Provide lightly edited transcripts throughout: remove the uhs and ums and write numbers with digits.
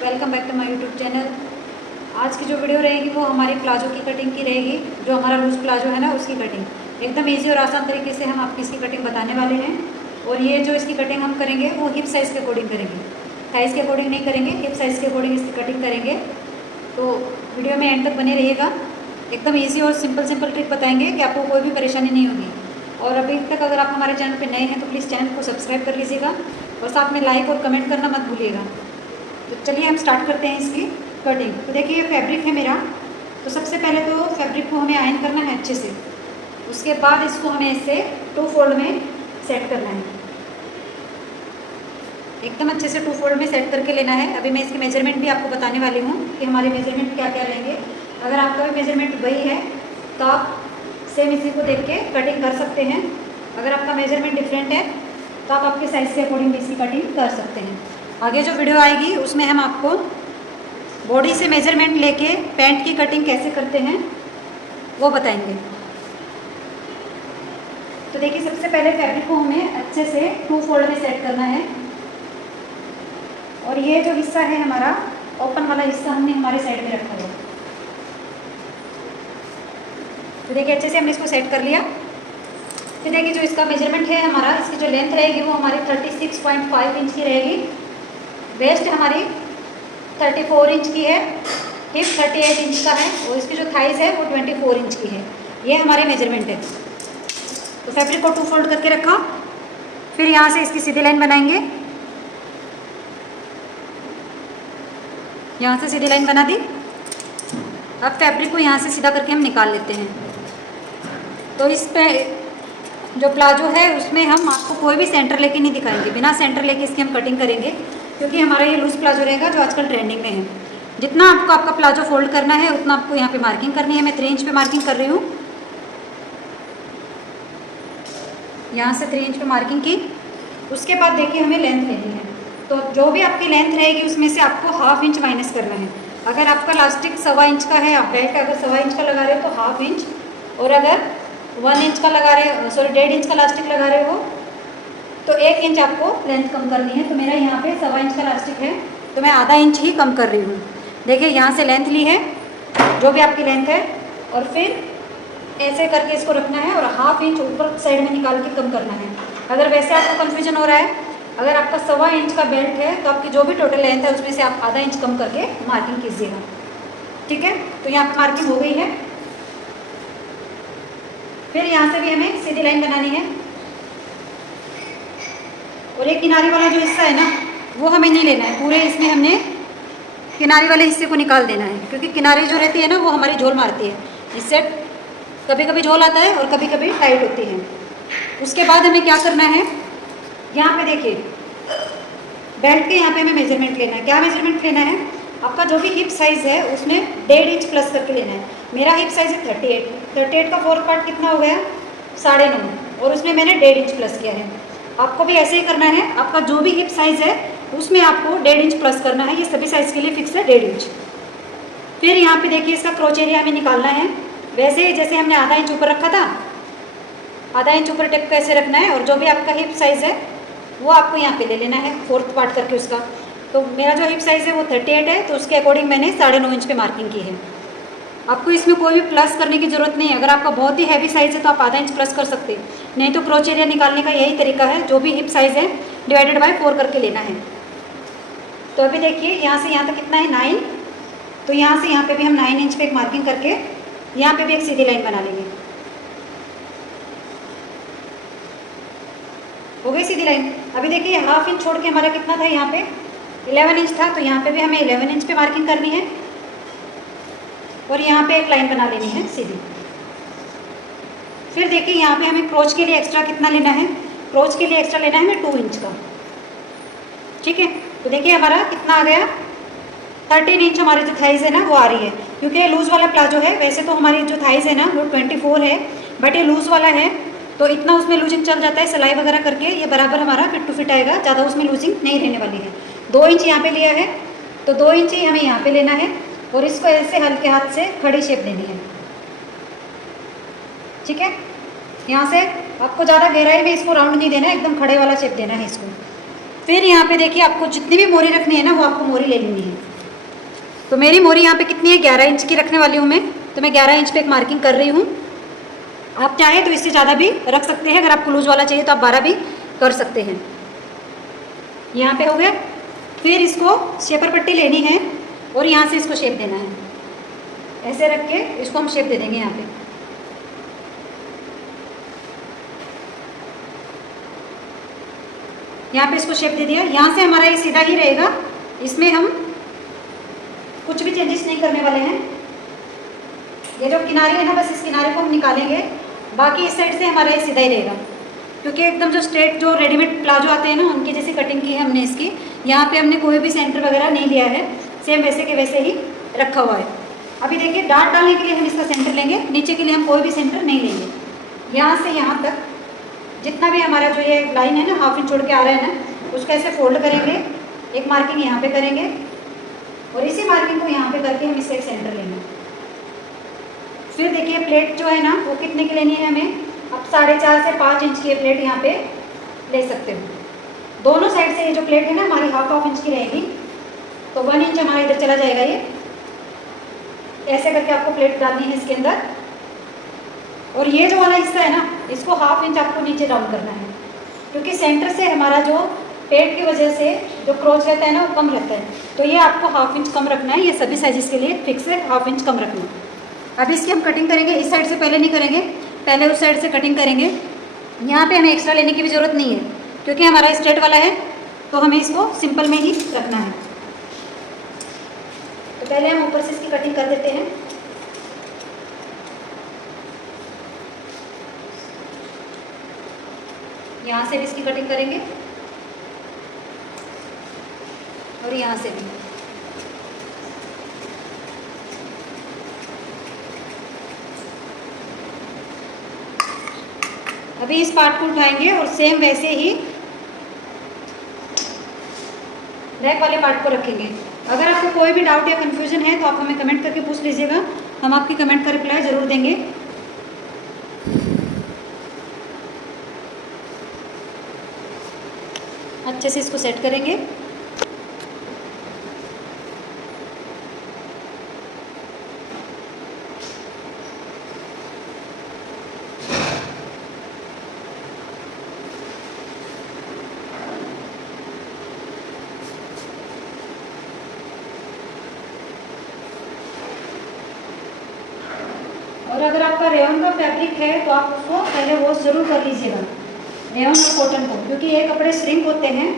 Welcome back to my YouTube channel. आज की जो वीडियो रहेगी वो हमारी प्लाजो की कटिंग की रहेगी। जो हमारा लूज प्लाजो है ना, उसकी कटिंग एकदम इजी और आसान तरीके से हम आपकी इसकी कटिंग बताने वाले हैं। और ये जो इसकी कटिंग हम करेंगे वो हिप साइज़ के अकॉर्डिंग करेंगे, थाइज़ के अकॉर्डिंग नहीं करेंगे, हिप साइज़ के अकॉर्डिंग इसकी कटिंग करेंगे। तो वीडियो में एंड तक बने रहिएगा। एकदम ईजी और सिंपल ट्रिक बताएंगे कि आपको कोई भी परेशानी नहीं होगी। और अभी तक अगर आप हमारे चैनल पर नए हैं तो प्लीज़ चैनल को सब्सक्राइब कर लीजिएगा और साथ में लाइक और कमेंट करना मत भूलिएगा। तो चलिए हम स्टार्ट करते हैं इसकी कटिंग। तो देखिए ये फैब्रिक है मेरा। तो सबसे पहले तो फैब्रिक को हमें आयन करना है अच्छे से। उसके बाद इसको हमें इससे 2 फोल्ड में सेट करना है। एकदम अच्छे से 2 फोल्ड में सेट करके लेना है। अभी मैं इसके मेजरमेंट भी आपको बताने वाली हूँ कि हमारे मेजरमेंट क्या क्या रहेंगे। अगर आपका भी मेजरमेंट वही है तो आप सेम इसी को देख के कटिंग कर सकते हैं। अगर आपका मेजरमेंट डिफरेंट है तो आप आपके साइज़ के अकॉर्डिंग भी इसकी कटिंग कर सकते हैं। आगे जो वीडियो आएगी उसमें हम आपको बॉडी से मेजरमेंट लेके पैंट की कटिंग कैसे करते हैं वो बताएंगे। तो देखिए सबसे पहले फैब्रिक को हमें अच्छे से 2 फोल्ड में सेट करना है। और ये जो हिस्सा है हमारा ओपन वाला हिस्सा हमने हमारे साइड में रखा है। तो देखिए अच्छे से हमने इसको सेट कर लिया। फिर देखिए जो इसका मेजरमेंट है हमारा, इसकी जो लेंथ रहेगी वो हमारी 36.5 इंच की रहेगी। वेस्ट हमारी 34 इंच की है, हिप 38 इंच का है और इसकी जो थाइस है वो 24 इंच की है। ये हमारे मेजरमेंट है। तो फैब्रिक को 2 फोल्ड करके रखा। फिर यहाँ से इसकी सीधी लाइन बनाएंगे। यहाँ से सीधी लाइन बना दी। अब फैब्रिक को यहाँ से सीधा करके हम निकाल लेते हैं। तो इस पे जो प्लाजो है उसमें हम आपको कोई भी सेंटर लेके नहीं दिखाएंगे, बिना सेंटर लेके इसकी हम कटिंग करेंगे क्योंकि हमारा ये लूज प्लाजो रहेगा जो आजकल ट्रेंडिंग में है। जितना आपको आपका प्लाजो फोल्ड करना है उतना आपको यहाँ पे मार्किंग करनी है। मैं 3 इंच पे मार्किंग कर रही हूँ। यहाँ से 3 इंच पे मार्किंग की। उसके बाद देखिए हमें लेंथ लेनी है। तो जो भी आपकी लेंथ रहेगी उसमें से आपको 1/2 इंच माइनस करना है। अगर आपका लास्टिक 1.25 इंच का है, आप बेल्ट अगर 1.25 इंच का लगा रहे हो तो 1/2 इंच, और अगर 1 इंच का लगा रहे हो, सॉरी 1.5 इंच का लास्टिक लगा रहे हो तो 1 इंच आपको लेंथ कम करनी है। तो मेरा यहाँ पे 1.25 इंच का लास्टिक है तो मैं आधा इंच ही कम कर रही हूँ। देखिए यहाँ से लेंथ ली है, जो भी आपकी लेंथ है, और फिर ऐसे करके इसको रखना है और 1/2 इंच ऊपर साइड में निकाल के कम करना है। अगर वैसे आपको कन्फ्यूजन हो रहा है, अगर आपका 1.25 इंच का बेल्ट है तो आपकी जो भी टोटल लेंथ है उसमें से आप आधा इंच कम करके मार्किंग कीजिएगा। ठीक है, तो यहाँ पर मार्किंग हो गई है। फिर यहाँ से भी हमें सीधी लाइन बनानी है। और एक किनारे वाला जो हिस्सा है ना वो हमें नहीं लेना है पूरे, इसमें हमने किनारे वाले हिस्से को निकाल देना है क्योंकि किनारे जो रहती है ना वो हमारी झोल मारती है। इससे कभी कभी झोल आता है और कभी कभी टाइट होती है। उसके बाद हमें क्या करना है, यहाँ पे देखिए बेल्ट के यहाँ पे हमें मेजरमेंट लेना है। क्या मेजरमेंट लेना है, आपका जो भी हिप साइज़ है उसमें 1.5 इंच प्लस करके लेना है। मेरा हिप साइज़ है 38 का 4th पार्ट कितना हो गया, 9.5, और उसमें मैंने 1.5 इंच प्लस किया है। आपको भी ऐसे ही करना है। आपका जो भी हिप साइज़ है उसमें आपको 1.5 इंच प्लस करना है। ये सभी साइज़ के लिए फिक्स है 1.5 इंच। फिर यहाँ पे देखिए इसका क्रोच एरिया हमें निकालना है। वैसे ही जैसे हमने आधा इंच ऊपर रखा था, आधा इंच ऊपर टिप को ऐसे रखना है। और जो भी आपका हिप साइज़ है वो आपको यहाँ पे ले लेना है 4th पार्ट करके उसका। तो मेरा जो हिप साइज़ है वो 38 है तो उसके अकॉर्डिंग मैंने 9.5 इंच पे मार्किंग की है। आपको इसमें कोई भी प्लस करने की ज़रूरत नहीं है। अगर आपका बहुत ही हैवी साइज़ है तो आप आधा इंच प्लस कर सकते हैं, नहीं तो क्रोच एरिया निकालने का यही तरीका है। जो भी हिप साइज़ है डिवाइडेड बाय 4 करके लेना है। तो अभी देखिए यहाँ से यहाँ तक कितना है, 9। तो यहाँ से यहाँ पे भी हम 9 इंच पे एक मार्किंग करके यहाँ पे भी एक सीधी लाइन बना लेंगे। हो गई सीधी लाइन। अभी देखिए 1/2 इंच छोड़ के हमारा कितना था, यहाँ पे 11 इंच था। तो यहाँ पे भी हमें 11 इंच पे मार्किंग करनी है और यहाँ पे एक लाइन बना लेनी है सीधी। फिर देखिए यहाँ पे हमें क्रोच के लिए एक्स्ट्रा कितना लेना है, क्रोच के लिए एक्स्ट्रा लेना है हमें 2 इंच का। ठीक है, तो देखिए हमारा कितना आ गया, 13 इंच हमारी जो थाइज़ है ना वो आ रही है। क्योंकि ये लूज़ वाला प्लाजो है। वैसे तो हमारी जो थाइज़ है ना वो 24 है, बट ये लूज़ वाला है तो इतना उसमें लूजिंग चल जाता है सिलाई वगैरह करके। ये बराबर हमारा फिट टू फिट आएगा, ज़्यादा उसमें लूजिंग नहीं रहने वाली है। 2 इंच यहाँ पे लिया है तो 2 इंच ही हमें यहाँ पे लेना है और इसको ऐसे हल्के हाथ से खड़ी शेप देनी है। ठीक है, यहाँ से आपको ज़्यादा गहराई में इसको राउंड नहीं देना है, एकदम खड़े वाला शेप देना है इसको। फिर यहाँ पे देखिए आपको जितनी भी मोरी रखनी है ना वो आपको मोरी ले लेनी है। तो मेरी मोरी यहाँ पे कितनी है, 11 इंच की रखने वाली हूँ मैं, तो मैं 11 इंच पे एक मार्किंग कर रही हूँ। आप चाहें तो इससे ज़्यादा भी रख सकते हैं, अगर आपको लूज वाला चाहिए तो आप 12 भी कर सकते हैं। यहाँ पे हो गया। फिर इसको शेपर पट्टी लेनी है और यहाँ से इसको शेप देना है, ऐसे रख के इसको हम शेप दे देंगे यहाँ पे। यहाँ पे इसको शेप दे दिया। यहाँ से हमारा ये सीधा ही रहेगा, इसमें हम कुछ भी चेंजेस नहीं करने वाले हैं। ये जो किनारे है ना, बस इस किनारे को हम निकालेंगे, बाकी इस साइड से हमारा ये सीधा ही रहेगा, क्योंकि एकदम जो स्ट्रेट जो रेडीमेड प्लाजो आते हैं ना, उनकी जैसी कटिंग की है हमने इसकी। यहाँ पे हमने कोई भी सेंटर वगैरह नहीं दिया है, सेम वैसे के वैसे ही रखा हुआ है। अभी देखिए, डार्ट डालने के लिए हम इसका सेंटर लेंगे, नीचे के लिए हम कोई भी सेंटर नहीं लेंगे। यहाँ से यहाँ तक जितना भी हमारा जो ये लाइन है ना, 1/2 इंच छोड़ के आ रहा है ना, उसको ऐसे फोल्ड करेंगे, एक मार्किंग यहाँ पे करेंगे और इसी मार्किंग को यहाँ पे करके हम इसका एक सेंटर लेंगे। फिर देखिए, प्लेट जो है ना, वो कितने की लेनी है हमें, अब 4.5 से 5 इंच की प्लेट यहाँ पे ले सकते हो। दोनों साइड से ये जो प्लेट है ना हमारी 1/2 इंच की रहेगी, तो 1 इंच हमारा इधर चला जाएगा। ये ऐसे करके आपको प्लेट डालनी है इसके अंदर, और ये जो वाला हिस्सा है ना, इसको 1/2 इंच आपको नीचे डाउन करना है, क्योंकि सेंटर से हमारा जो पेट की वजह से जो क्रोच रहता है ना, वो कम रहता है, तो ये आपको 1/2 इंच कम रखना है। ये सभी साइजेस के लिए फिक्स है, 1/2 इंच कम रखना है। अब इसकी हम कटिंग करेंगे, इस साइड से पहले नहीं करेंगे, पहले उस साइड से कटिंग करेंगे। यहाँ पे हमें एक्स्ट्रा लेने की भी ज़रूरत नहीं है, क्योंकि हमारा स्ट्रेट वाला है, तो हमें इसको सिंपल में ही रखना है। तो पहले हम ऊपर से इसकी कटिंग कर देते हैं। यहाँ से भी इसकी कटिंग करेंगे और यहाँ से भी। अभी इस पार्ट को उठाएंगे और सेम वैसे ही बैक वाले पार्ट को रखेंगे। अगर आपको कोई भी डाउट या कन्फ्यूजन है तो आप हमें कमेंट करके पूछ लीजिएगा, हम आपकी कमेंट का रिप्लाई ज़रूर देंगे। अच्छे से इसको सेट करेंगे। और अगर आपका रेयन का फैब्रिक है तो आप उसको पहले वॉश ज़रूर कर लीजिएगा, रेयन और कॉटन को, क्योंकि ये कपड़े श्रिंक होते हैं,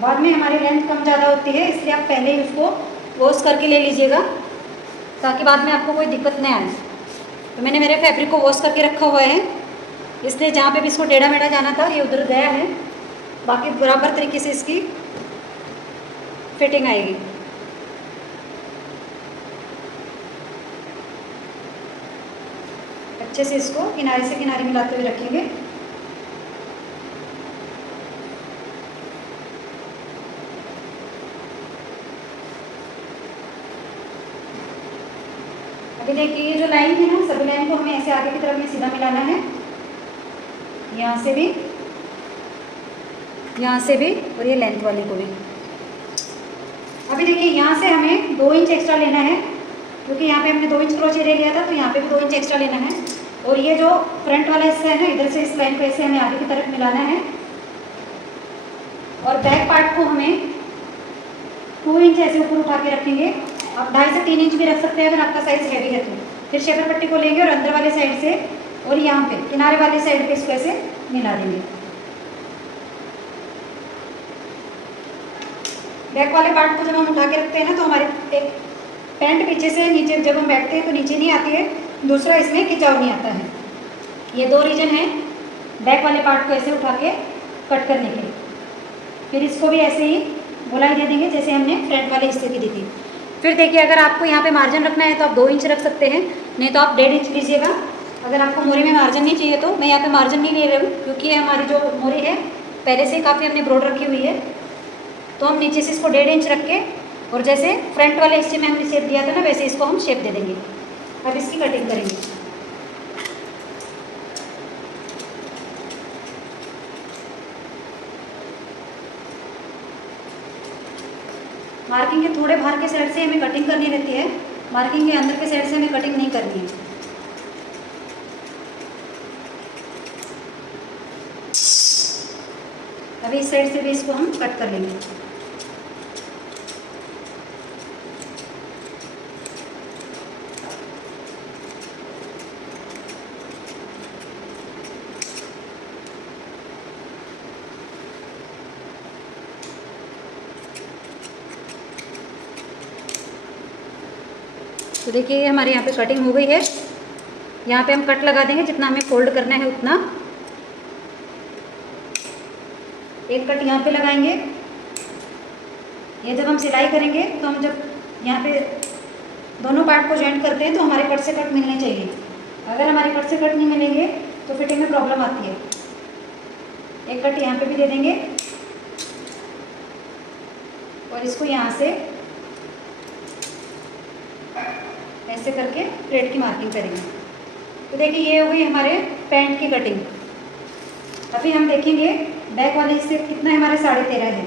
बाद में हमारी लेंथ कम ज़्यादा होती है, इसलिए आप पहले ही उसको वॉश करके ले लीजिएगा, ताकि बाद में आपको कोई दिक्कत नहीं आए। तो मैंने मेरे फैब्रिक को वॉश करके रखा हुआ है, इसलिए जहाँ पे भी इसको टेढ़ा मेढ़ा जाना था ये उधर गया है, बाकी बराबर तरीके से इसकी फिटिंग आएगी। अच्छे से इसको किनारे से किनारे मिलाते हुए रखेंगे। अभी देखिए, ये जो लाइन है ना, सभी लाइन को हमें ऐसे आगे की तरफ में सीधा मिलाना है, यहाँ से भी, यहाँ से भी, और ये लेंथ वाले को भी। अभी देखिए, यहाँ से हमें 2 इंच एक्स्ट्रा लेना है, क्योंकि यहाँ पे हमने 2 इंच क्रोच एरिया लिया था, तो यहाँ पे भी 2 इंच एक्स्ट्रा लेना है। और ये जो फ्रंट वाला हिस्सा है ना, इधर से इस लाइन को ऐसे हमें आगे की तरफ मिलाना है, और बैक पार्ट को हमें 2 इंच ऐसे ऊपर उठा के रखेंगे। आप 2.5 से 3 इंच भी रख सकते हैं अगर आपका साइज हैवी है तो। फिर शेपर पट्टी को लेंगे और अंदर वाले साइड से और यहाँ पे किनारे वाले साइड पे इसको ऐसे मिला देंगे। बैक वाले पार्ट को जब हम उठा के रखते हैं ना, तो हमारे एक पैंट पीछे से नीचे जब हम बैठते हैं तो नीचे नहीं आती है, दूसरा इसमें खिंचाव नहीं आता है। ये 2 रीजन है बैक वाले पार्ट को ऐसे उठा के कट करने के। फिर इसको भी ऐसे ही गोलाई दे देंगे जैसे हमने फ्रंट वाले हिस्से की दी थी। फिर देखिए, अगर आपको यहाँ पे मार्जिन रखना है तो आप 2 इंच रख सकते हैं, नहीं तो आप 1.5 इंच लीजिएगा। अगर आपको मोरी में मार्जिन नहीं चाहिए तो मैं यहाँ पे मार्जिन नहीं ले रही हूँ, क्योंकि ये हमारी जो मोरी है पहले से ही काफ़ी हमने ब्रॉड रखी हुई है, तो हम नीचे से इसको 1.5 इंच रख के, और जैसे फ्रंट वाले हिस्से में हमने शेप दिया था ना, वैसे इसको हम शेप दे देंगे। अब इसकी कटिंग करेंगे। मार्किंग के थोड़े बाहर के साइड से हमें कटिंग करनी रहती है, मार्किंग के अंदर के साइड से हमें कटिंग नहीं करनी है। अभी इस साइड से भी इसको हम कट कर लेंगे। तो देखिए ये हमारे यहाँ पे कटिंग हो गई है। यहाँ पे हम कट लगा देंगे, जितना हमें फोल्ड करना है उतना। एक कट यहाँ पे लगाएंगे। ये जब हम सिलाई करेंगे तो हम जब यहाँ पे दोनों पार्ट को जॉइंट करते हैं तो हमारे कट से कट मिलने चाहिए। अगर हमारे कट से कट नहीं मिलेंगे तो फिटिंग में प्रॉब्लम आती है। एक कट यहाँ पे भी दे देंगे और इसको यहाँ से ऐसे करके प्लेट की मार्किंग करेंगे। तो देखिए ये हो गई हमारे पैंट की कटिंग। अभी हम देखेंगे बैक वाले हिस्से कितना है, हमारे 13.5 है।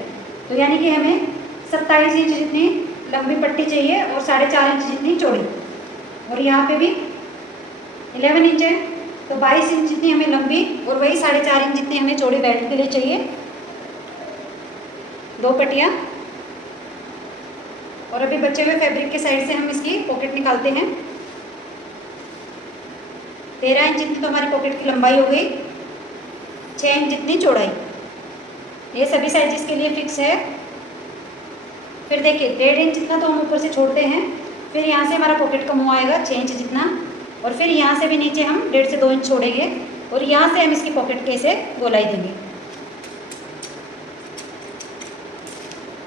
तो यानी कि हमें 27 इंच जितनी लंबी पट्टी चाहिए और 4.5 इंच जितनी चौड़ी। और यहाँ पे भी 11 इंच है, तो 22 इंच जितनी हमें लंबी और वही 4.5 इंच जितनी हमें चौड़ी बेल्ट के लिए चाहिए। 2 पट्टियाँ। और अभी बचे हुए फैब्रिक के साइड से हम इसकी पॉकेट निकालते हैं। 13 इंच जितनी तो हमारी पॉकेट की लंबाई हो गई, 6 इंच जितनी चौड़ाई। ये सभी साइज के लिए फिक्स है। फिर देखिए 1.5 इंच जितना तो हम ऊपर से छोड़ते हैं, फिर यहाँ से हमारा पॉकेट का मुँह आएगा 6 इंच जितना, और फिर यहाँ से भी नीचे हम 1.5 से 2 इंच छोड़ेंगे और यहाँ से हम इसकी पॉकेट के ऐसे गोलाई देंगे।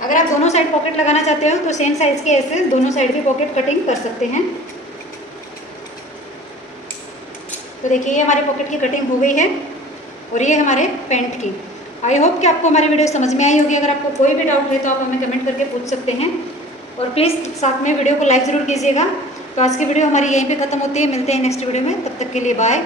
अगर आप दोनों साइड पॉकेट लगाना चाहते हो तो सेम साइज के ऐसे दोनों साइड भी पॉकेट कटिंग कर सकते हैं। तो देखिए ये हमारी पॉकेट की कटिंग हो गई है और ये हमारे पैंट की। आई होप कि आपको हमारी वीडियो समझ में आई होगी। अगर आपको कोई भी डाउट है तो आप हमें कमेंट करके पूछ सकते हैं और प्लीज़ साथ में वीडियो को लाइक ज़रूर कीजिएगा। तो आज की वीडियो हमारी यहीं पे ख़त्म होती है। मिलते हैं नेक्स्ट वीडियो में, तब तक के लिए बाय।